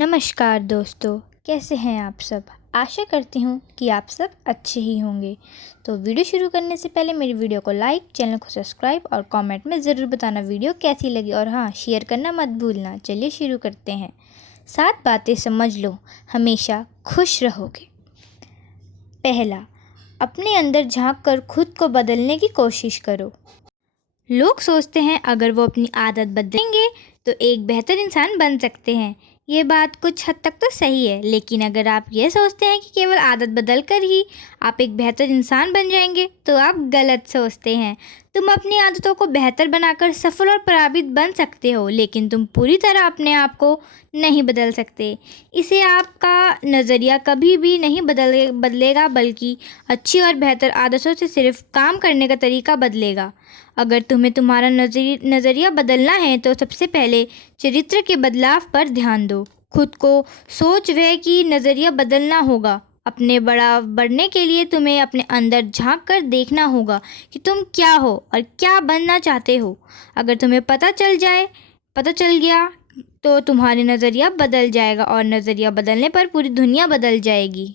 नमस्कार दोस्तों, कैसे हैं आप सब। आशा करती हूँ कि आप सब अच्छे ही होंगे। तो वीडियो शुरू करने से पहले मेरी वीडियो को लाइक, चैनल को सब्सक्राइब और कमेंट में ज़रूर बताना वीडियो कैसी लगी, और हाँ, शेयर करना मत भूलना। चलिए शुरू करते हैं। 7 बातें समझ लो, हमेशा खुश रहोगे। पहला, अपने अंदर झांक कर खुद को बदलने की कोशिश करो। लोग सोचते हैं अगर वो अपनी आदत बदलेंगे तो एक बेहतर इंसान बन सकते हैं। ये बात कुछ हद तक तो सही है, लेकिन अगर आप ये सोचते हैं कि केवल आदत बदल कर ही आप एक बेहतर इंसान बन जाएंगे तो आप गलत सोचते हैं। तुम अपनी आदतों को बेहतर बनाकर सफल और प्रभावित बन सकते हो, लेकिन तुम पूरी तरह अपने आप को नहीं बदल सकते। इसे आपका नज़रिया कभी भी नहीं बदलेगा, बल्कि अच्छी और बेहतर आदतों से सिर्फ काम करने का तरीका बदलेगा। अगर तुम्हें तुम्हारा नज़रिया बदलना है तो सबसे पहले चरित्र के बदलाव पर ध्यान दो। खुद को सोच वे कि नज़रिया बदलना होगा। अपने बढ़ने के लिए तुम्हें अपने अंदर झांक कर देखना होगा कि तुम क्या हो और क्या बनना चाहते हो। अगर तुम्हें पता चल गया तो तुम्हारी नज़रिया बदल जाएगा, और नज़रिया बदलने पर पूरी दुनिया बदल जाएगी।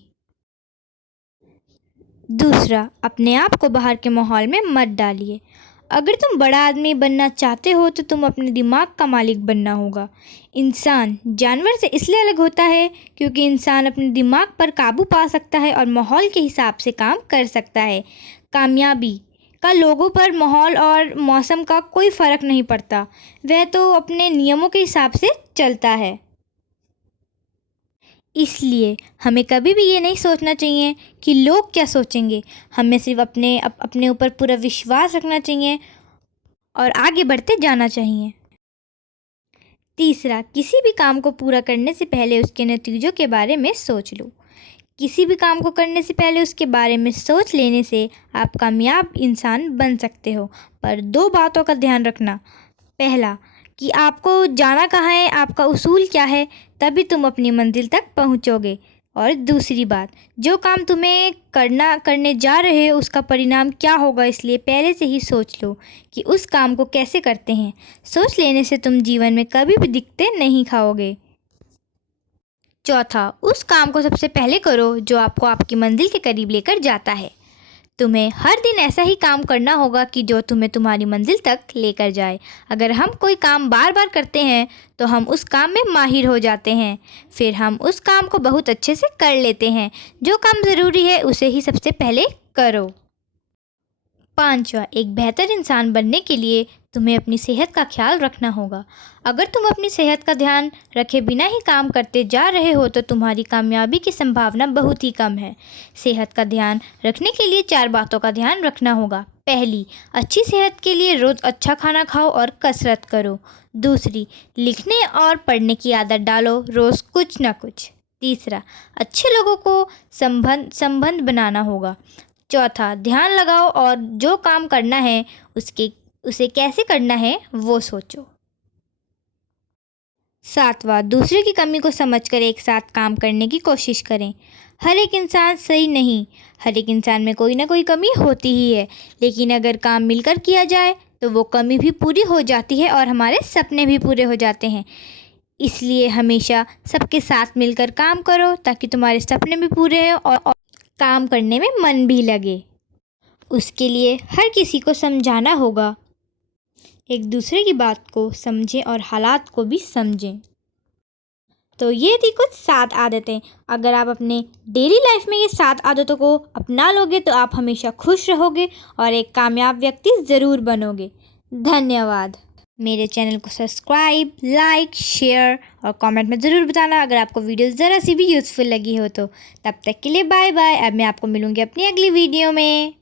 दूसरा, अपने आप को बाहर के माहौल में मत डालिए। अगर तुम बड़ा आदमी बनना चाहते हो तो तुम अपने दिमाग का मालिक बनना होगा। इंसान जानवर से इसलिए अलग होता है क्योंकि इंसान अपने दिमाग पर काबू पा सकता है और माहौल के हिसाब से काम कर सकता है। कामयाबी का लोगों पर माहौल और मौसम का कोई फ़र्क नहीं पड़ता, वह तो अपने नियमों के हिसाब से चलता है। इसलिए हमें कभी भी ये नहीं सोचना चाहिए कि लोग क्या सोचेंगे। हमें सिर्फ अपने ऊपर पूरा विश्वास रखना चाहिए और आगे बढ़ते जाना चाहिए। तीसरा, किसी भी काम को पूरा करने से पहले उसके नतीजों के बारे में सोच लो। किसी भी काम को करने से पहले उसके बारे में सोच लेने से आप कामयाब इंसान बन सकते हो। पर 2 बातों का ध्यान रखना। पहला, कि आपको जाना कहाँ है, आपका उसूल क्या है, तभी तुम अपनी मंजिल तक पहुँचोगे। और दूसरी बात, जो काम तुम्हें करने जा रहे हो उसका परिणाम क्या होगा, इसलिए पहले से ही सोच लो कि उस काम को कैसे करते हैं। सोच लेने से तुम जीवन में कभी भी दिक्कतें नहीं खाओगे। चौथा, उस काम को सबसे पहले करो जो आपको आपकी मंजिल के करीब लेकर जाता है। तुम्हें हर दिन ऐसा ही काम करना होगा कि जो तुम्हें तुम्हारी मंजिल तक लेकर जाए। अगर हम कोई काम बार बार करते हैं तो हम उस काम में माहिर हो जाते हैं। फिर हम उस काम को बहुत अच्छे से कर लेते हैं। जो काम ज़रूरी है उसे ही सबसे पहले करो। पांचवा, एक बेहतर इंसान बनने के लिए तुम्हें अपनी सेहत का ख्याल रखना होगा। अगर तुम अपनी सेहत का ध्यान रखे बिना ही काम करते जा रहे हो तो तुम्हारी कामयाबी की संभावना बहुत ही कम है। सेहत का ध्यान रखने के लिए 4 बातों का ध्यान रखना होगा। पहली, अच्छी सेहत के लिए रोज़ अच्छा खाना खाओ और कसरत करो। दूसरी, लिखने और पढ़ने की आदत डालो, रोज़ कुछ ना कुछ। तीसरा, अच्छे लोगों को संबंध बनाना होगा। चौथा, ध्यान लगाओ और जो काम करना है उसे कैसे करना है वो सोचो। 7वां, दूसरे की कमी को समझकर एक साथ काम करने की कोशिश करें। हर एक इंसान सही नहीं, हर एक इंसान में कोई ना कोई कमी होती ही है, लेकिन अगर काम मिलकर किया जाए तो वो कमी भी पूरी हो जाती है और हमारे सपने भी पूरे हो जाते हैं। इसलिए हमेशा सबके साथ मिलकर काम करो ताकि तुम्हारे सपने भी पूरे हों और काम करने में मन भी लगे। उसके लिए हर किसी को समझाना होगा, एक दूसरे की बात को समझें और हालात को भी समझें। तो ये थी कुछ 7 आदतें। अगर आप अपने डेली लाइफ में ये 7 आदतों को अपना लोगे तो आप हमेशा खुश रहोगे और एक कामयाब व्यक्ति ज़रूर बनोगे। धन्यवाद। मेरे चैनल को सब्सक्राइब, लाइक, शेयर और कमेंट में ज़रूर बताना अगर आपको वीडियो ज़रा सी भी यूज़फुल लगी हो तो। तब तक के लिए बाय बाय। अब मैं आपको मिलूँगी अपनी अगली वीडियो में।